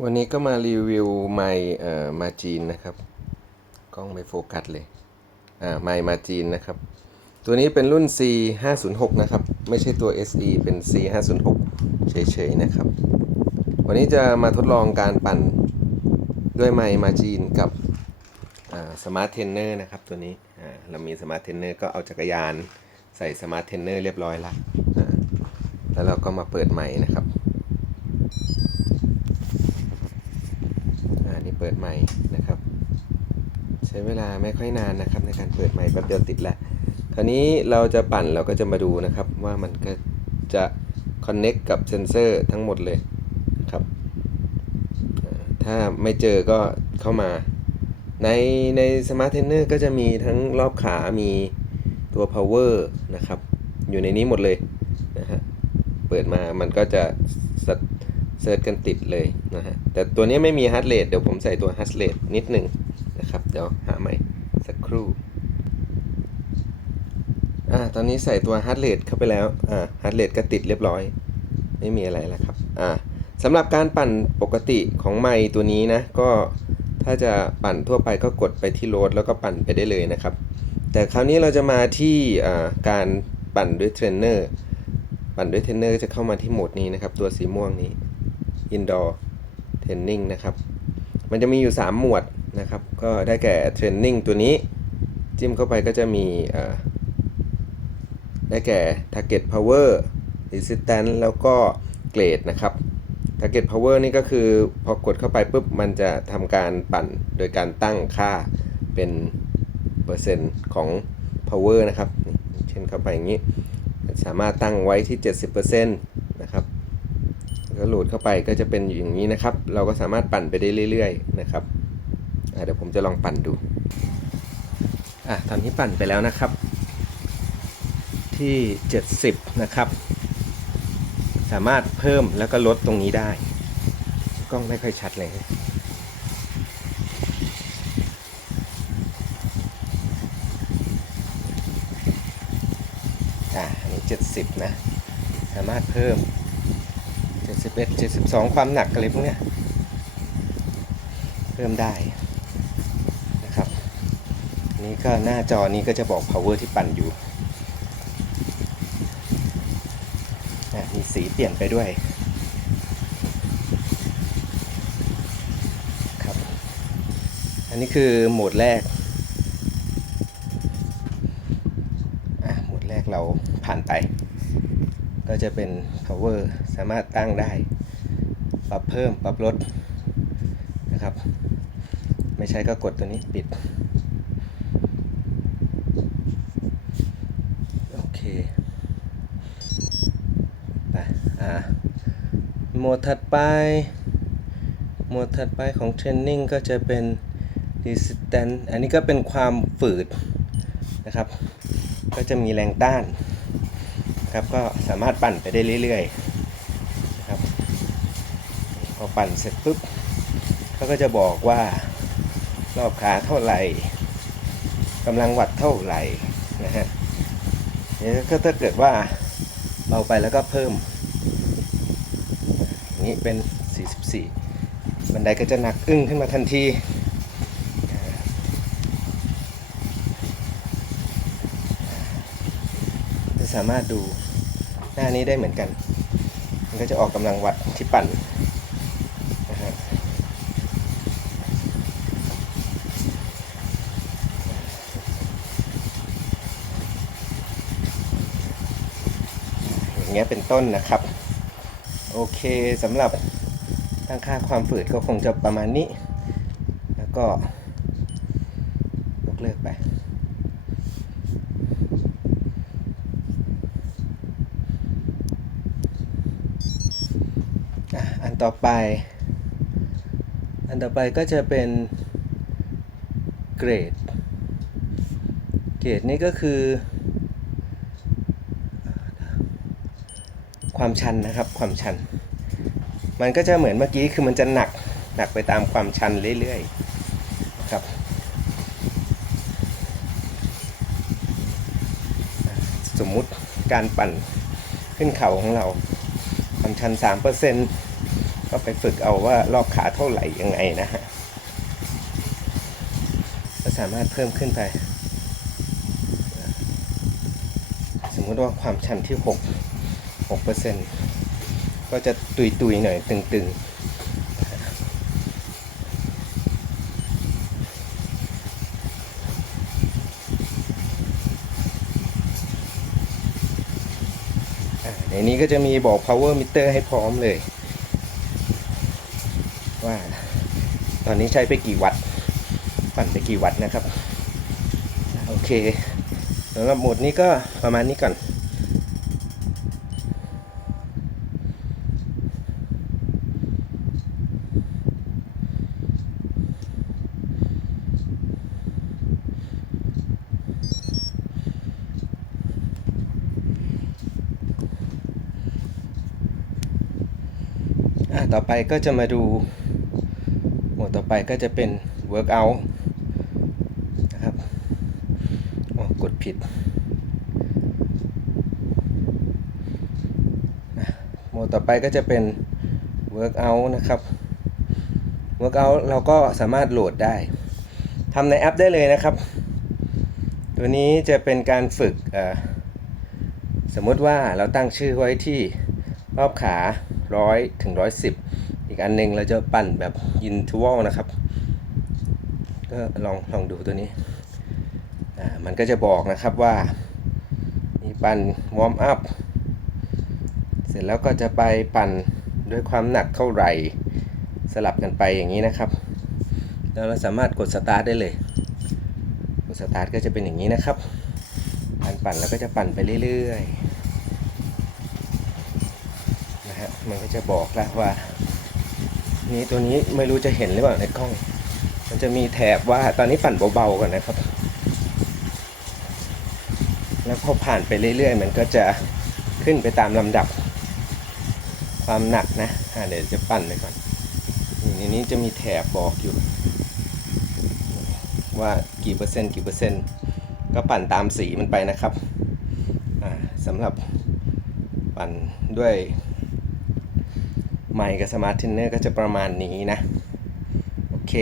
วันนี้ก็มารีวิวไมค์เอ่อมาจีนนะครับ กล้องไม่โฟกัสเลยอ่าไมค์มาจีนนะครับ ตัวนี้เป็นรุ่น C 5 0 6นะครับ ไม่ใช่ตัว SE เป็น C 5 0 6เฉยๆนะครับ วันนี้จะมาทดลองการปั่นด้วยไมค์มาจีนกับสมาร์ทเทนเนอร์นะครับตัวนี้อ่าเรามีสมาร์ทเทนเนอร์ก็เอาจักรยานใส่สมาร์ทเทนเนอร์เรียบร้อยแล้วอ่าแล้วเราก็มาเปิดไมค์นะครับ อ่า นี่เปิดใหม่นะครับ ใช้เวลาไม่ค่อยนานนะครับ ในการเปิดใหม่แป๊บเดียวติดแล้วคราวนี้เราจะปั่นเราก็จะมาดูนะครับ ว่ามันก็จะ connect กับเซนเซอร์ทั้งหมดเลยนะครับถ้าไม่เจอก็เข้ามา ในใน Smart Trainer ก็จะมีทั้งรอบขามีตัว power นะครับ อยู่ในนี้หมดเลยนะฮะเปิดมามันก็จะ เซิร์ชกันติดเลยนะฮะ แต่ตัวนี้ไม่มีฮาร์ดเรทเดี๋ยวผมใส่ตัวฮาร์ดเรทนิดหนึ่งนะครับ เดี๋ยวหาใหม่สักครู่อ่าตอนนี้ใส่ตัวฮาร์ดเรทเข้าไปแล้วอ่าฮาร์ดเรทก็ติดเรียบร้อย ไม่มีอะไรแล้วครับอ่าสำหรับการปั่นปกติของไมค์ตัวนี้นะ ก็ถ้าจะปั่นทั่วไปก็กดไปที่โหลดแล้วก็ปั่นไปได้เลยนะครับ แต่คราวนี้เราจะมาที่อ่าการปั่นด้วยเทรนเนอร์ปั่นด้วยเทรนเนอร์จะเข้ามาที่โหมดนี้นะครับ ตัวสีม่วงนี้ indoor training นะครับ มันจะมีอยู่ 3 หมวดนะครับ ก็ได้แก่ training ตัวนี้ จิ้มเข้าไปก็จะมีได้แก่ target power resistance แล้วก็ grade นะครับ target power นี่ก็คือพอกดเข้าไปปุ๊บ มันจะทำการปั่นโดยการตั้งค่าเป็นเปอร์เซ็นต์ของ power นะครับ เช่นเข้าไปอย่างนี้ สามารถตั้งไว้ที่ 70%นะครับแล้ว ก็โหลดเข้าไปก็จะเป็นอย่างนี้นะครับ เราก็สามารถปั่นไปได้เรื่อย ๆ นะครับเดี๋ยวผมจะลองปั่นดูอะตอนนี้ปั่นไปแล้วนะครับ ที่ 70 นะครับ สามารถเพิ่มแล้วก็ลดตรงนี้ได้ กล้องไม่ค่อยชัดเลยอะอันนี้ 70 นะ สามารถเพิ่ม 71 72ความหนักอะไรพวกเนี้ยเพิ่มได้นะครับ นี่ก็หน้าจอนี้ก็จะบอก power ที่ปั่นอยู่มีสีเปลี่ยนไปด้วยครับ อันนี้คือโหมดแรกโหมดแรกเราผ่านไป ก็จะเป็น power สามารถตั้งได้ ปรับเพิ่มปรับลดนะครับ ไม่ใช่ก็กดตัวนี้ปิด โอเคไปอ่าโหมดถัดไป โหมดถัดไปของเทรนนิ่งก็จะเป็น resistance อันนี้ก็เป็นความฝืดนะครับ ก็จะมีแรงต้านครับก็ สามารถปั่นไปได้เรื่อยๆนะครับพอปั่นเสร็จปุ๊บเขาก็จะบอกว่ารอบขาเท่าไหร่กำลังวัดเท่าไหร่นะฮะนี่ก็ถ้าเกิดว่าเราไปแล้วก็เพิ่มอย่างนี้เป็น 44 บันไดก็จะหนักอึ้งขึ้นมาทันทีจะสามารถดู หน้านี้ได้เหมือนกัน มันก็จะออกกำลังวัดที่ปั่นนะฮะอย่างเงี้ยเป็นต้นนะครับ โอเคสำหรับตั้งค่าความฝืดก็คงจะประมาณนี้ แล้วก็ยกเลิกไป อันต่อไป อันต่อไปก็จะเป็นเกรด เกรดนี่ก็คือ ความชันนะครับความชัน มันก็จะเหมือนเมื่อกี้คือมันจะหนักหนักไปตามความชันเรื่อยๆครับสมมุติการปั่นขึ้นเขาของเราความชัน3%เก็ไปฝึกเอาว่ารอบขาเท่าไหร่ยังไงนะฮะก็สามารถเพิ่มขึ้นไป สมมติว่าความชันที่ 6 6เปอร์เซ็นต์ก็จะตุยตุยๆหน่อยตึงๆอ่าในนี้ก็จะมีบอก power meter ให้พร้อมเลย ว่า ตอนนี้ใช้ไปกี่วัตต์ปั่นไปกี่วัตต์นะครับ โอเคสำหรับโหมดนี้ก็ประมาณนี้ก่อนอะต่อไปก็จะมาดู ต่อไปก็จะเป็น workout นะครับอ๋อกดผิดอะหมวดต่อไปก็จะเป็น workout นะครับ workout เราก็สามารถโหลดได้ทำในแอปได้เลยนะครับ ตัวนี้จะเป็นการฝึกสมมติว่าเราตั้งชื่อไว้ที่รอบขา 100 ถึง 110 อีกอันหนึงเราจะปั่นแบบอินท r ว a l นะครับ ก็ลองลองดูตัวนี้อ่ามันก็จะบอกนะครับว่า มีปั่นวอร์มอัพ เสร็จแล้วก็จะไปปั่นด้วยความหนักเท่าไหร่สลับกันไปอย่างนี้นะครับ แล้วเราสามารถกดสตาร์ทได้เลย กดสตาร์ทก็จะเป็นอย่างนี้นะครับการปั่นแล้วก็จะปั่นไปเรื่อยๆ นะฮะ มันก็จะบอกแล้วว่า นี่ตัวนี้ไม่รู้จะเห็นหรือเปล่าในกล้อง มันจะมีแถบว่าตอนนี้ปั่นเบาๆก่อนนะครับ แล้วพอผ่านไปเรื่อยๆ มันก็จะขึ้นไปตามลำดับ ความหนักนะอ่าเดี๋ยวจะปั่นไปก่อนนี่ในนี้จะมีแถบบอกอยู่ ว่ากี่เปอร์เซ็นต์กี่เปอร์เซ็นต์ก็ปั่นตามสีมันไปนะครับสำหรับปั่นด้วย ไมค์กับสมาร์ทเทนเนอร์ก็จะประมาณนี้นะ โอเค